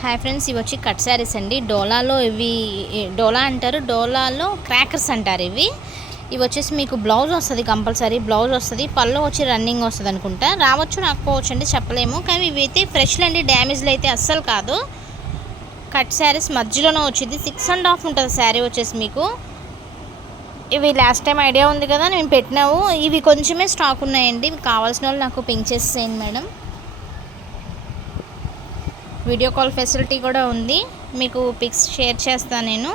Hi friends, ఇవి వచ్చి cut saris అండి. డోలాలో ఇవి డోలా అంటారు, డోలాలో క్రాకర్స్ అంటారు. ఇవి వచ్చేసి మీకు బ్లౌజ్ వస్తుంది, కంపల్సరీ బ్లౌజ్ వస్తుంది. పళ్ళు వచ్చి రన్నింగ్ వస్తుంది అనుకుంటా, రావచ్చు రాకపోవచ్చు అండి, చెప్పలేము. కానీ ఇవి అయితే ఫ్రెష్లు అండి, డ్యామేజ్లు అయితే అస్సలు కాదు. కట్ శారీస్ మధ్యలోనే వచ్చింది, 6.5 ఉంటుంది శారీ వచ్చేసి మీకు. ఇవి లాస్ట్ టైం ఐడియా ఉంది కదా, నేను పెట్టినావు. ఇవి కొంచెమే స్టాక్ ఉన్నాయండి, ఇవి కావాల్సిన వాళ్ళు నాకు పింక్ చేసేయండి మేడం. వీడియో కాల్ ఫెసిలిటీ కూడా ఉంది, మీకు పిక్స్ షేర్ చేస్తాను నేను.